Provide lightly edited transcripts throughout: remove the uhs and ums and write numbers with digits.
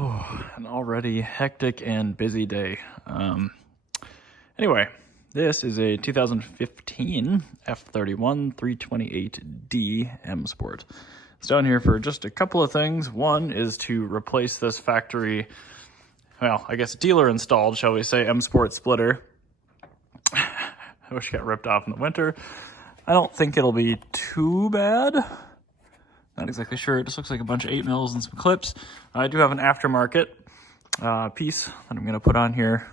Oh, an already hectic and busy day. Anyway, this is a 2015 F31 328D M Sport. It's down here for just a couple of things. One is to replace this factory, well, I guess dealer installed, shall we say, M Sport splitter. I wish it got ripped off in the winter. I don't think it'll be too bad. Not exactly sure. It just looks like a bunch of 8 mils and some clips. I do have an aftermarket piece that I'm going to put on here.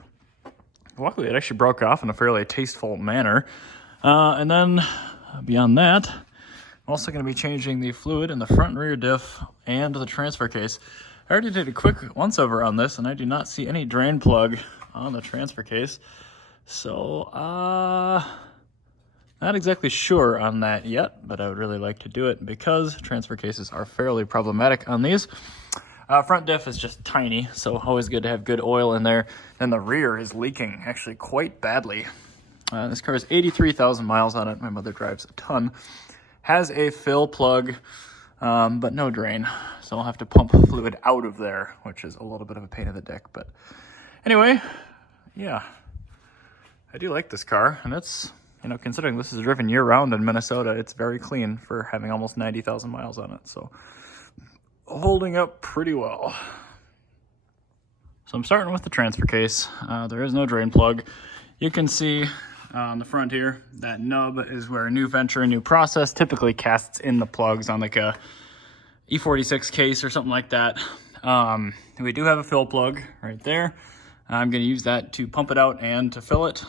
Luckily, it actually broke off in a fairly tasteful manner. And then beyond that, I'm also going to be changing the fluid in the front and rear diff and the transfer case. I already did a quick once-over on this, and I do not see any drain plug on the transfer case. So, not exactly sure on that yet, but I would really like to do it because transfer cases are fairly problematic on these. Front diff is just tiny, so always good to have good oil in there. Then the rear is leaking actually quite badly. This car has 83,000 miles on it. My mother drives a ton. Has a fill plug, but no drain. So I'll have to pump fluid out of there, which is a little bit of a pain in the dick. But anyway, yeah, I do like this car, and it's, you know, considering this is driven year-round in Minnesota, it's very clean for having almost 90,000 miles on it. So holding up pretty well. So I'm starting with the transfer case. There is no drain plug. You can see on the front here, that nub is where a new venture, a new process typically casts in the plugs on like a E46 case or something like that. We do have a fill plug right there. I'm going to use that to pump it out and to fill it.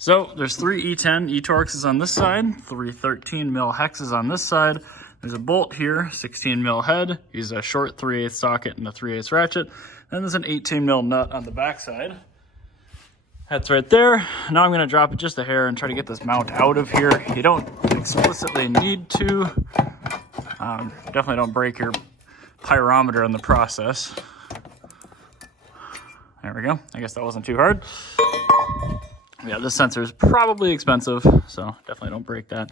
So there's 3 E10 E-Torxes on this side, 3 13 mil hexes on this side. There's a bolt here, 16 mil head. Use a short 3/8 socket and a 3/8 ratchet. Then there's an 18 mil nut on the back side. That's right there. Now I'm going to drop it just a hair and try to get this mount out of here. You don't explicitly need to. Definitely don't break your pyrometer in the process. There we go. I guess that wasn't too hard. Yeah, this sensor is probably expensive, so definitely don't break that.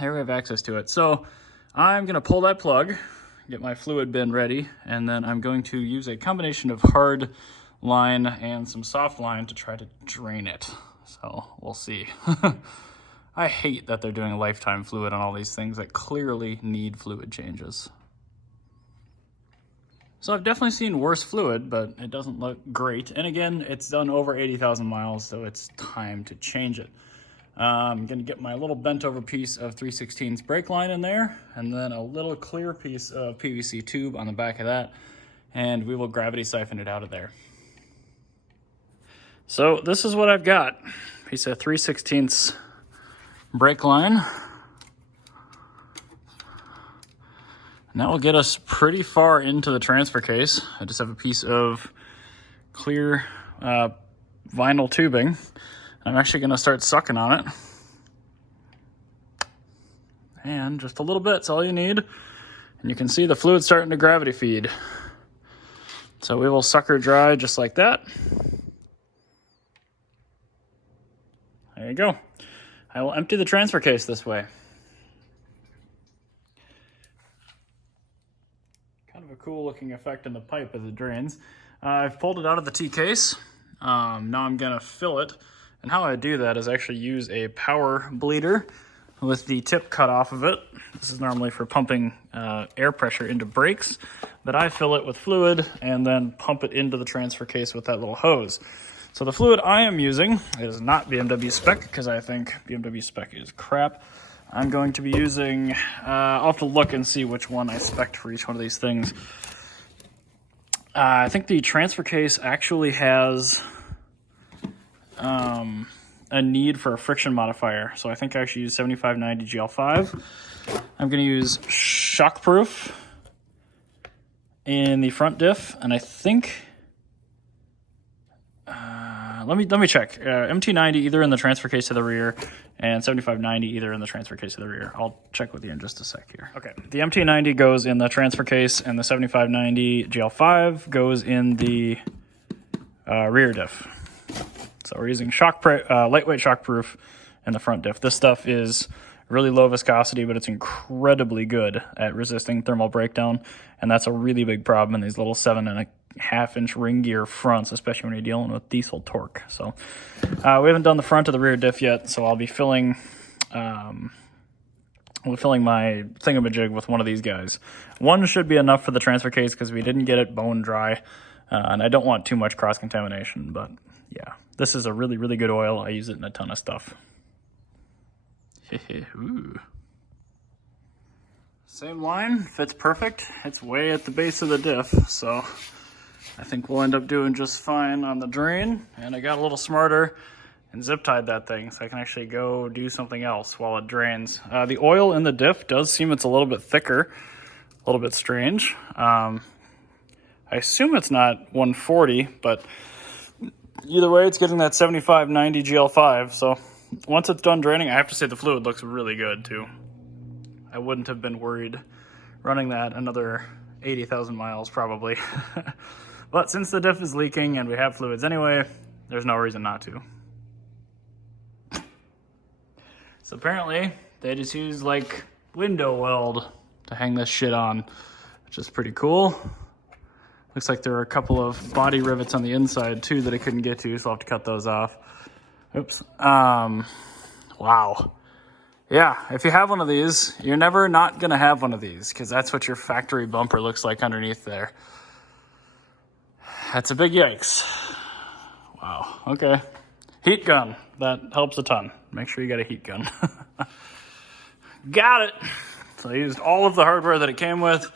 There we have access to it. So I'm going to pull that plug, get my fluid bin ready, and then I'm going to use a combination of hard line and some soft line to try to drain it. So we'll see. I hate that they're doing a lifetime fluid on all these things that clearly need fluid changes. So I've definitely seen worse fluid, but it doesn't look great. And again, it's done over 80,000 miles, so it's time to change it. I'm gonna get my little bent over piece of 3/16 brake line in there, and then a little clear piece of PVC tube on the back of that, and we will gravity siphon it out of there. So this is what I've got. Piece of 3/16 brake line. And that will get us pretty far into the transfer case. I just have a piece of clear vinyl tubing. I'm actually going to start sucking on it. And just a little bit's all you need. And you can see the fluid starting to gravity feed. So we will sucker dry just like that. There you go. I will empty the transfer case this way. Kind of a cool looking effect in the pipe as it drains. I've pulled it out of the T-case. Now I'm going to fill it. And how I do that is actually use a power bleeder with the tip cut off of it. This is normally for pumping air pressure into brakes, but I fill it with fluid and then pump it into the transfer case with that little hose. So the fluid I am using is not BMW spec because I think BMW spec is crap. I'm going to be using, I'll have to look and see which one I spec'd for each one of these things. I think the transfer case actually has a need for a friction modifier. So I think I actually use 7590 GL5. I'm going to use shockproof in the front diff, and I think let me check. MT90 either in the transfer case to the rear, and 7590 either in the transfer case to the rear. I'll check with you in just a sec here. Okay, the MT90 goes in the transfer case, and the 7590 GL5 goes in the rear diff. So we're using lightweight shockproof in the front diff. This stuff is really low viscosity, but it's incredibly good at resisting thermal breakdown. And that's a really big problem in these little 7.5-inch ring gear fronts, especially when you're dealing with diesel torque. So we haven't done the front of the rear diff yet, so I'll be filling my thingamajig with one of these guys. One should be enough for the transfer case because we didn't get it bone dry, and I don't want too much cross-contamination, but yeah, this is a really, really good oil. I use it in a ton of stuff. Ooh. Same line, fits perfect. It's way at the base of the diff, so I think we'll end up doing just fine on the drain. And I got a little smarter and zip tied that thing so I can actually go do something else while it drains. The oil in the diff does seem it's a little bit thicker, a little bit strange. I assume it's not 140, but either way, it's getting that 75-90 GL5. So once it's done draining, I have to say the fluid looks really good too. I wouldn't have been worried running that another 80,000 miles probably. But since the diff is leaking and we have fluids anyway, there's no reason not to. So apparently they just use like window weld to hang this shit on, which is pretty cool. Looks like there are a couple of body rivets on the inside too that I couldn't get to, so I'll have to cut those off. Oops. Wow. Yeah, if you have one of these, you're never not gonna have one of these because that's what your factory bumper looks like underneath there. That's a big yikes. Wow, okay. Heat gun, that helps a ton. Make sure you got a heat gun. Got it. So I used all of the hardware that it came with,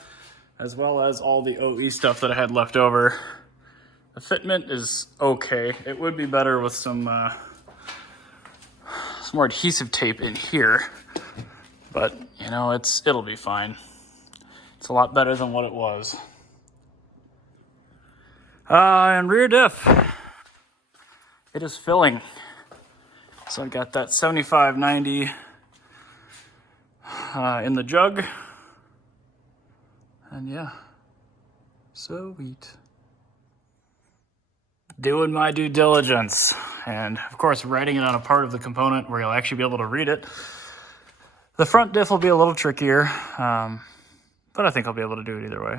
as well as all the OE stuff that I had left over. The fitment is okay. It would be better with some more adhesive tape in here, but you know, it'll be fine. It's a lot better than what it was. And rear diff, it is filling. So I got that 75-90 in the jug, and yeah, sweet. Doing my due diligence, and of course writing it on a part of the component where you'll actually be able to read it. The front diff will be a little trickier, but I think I'll be able to do it either way.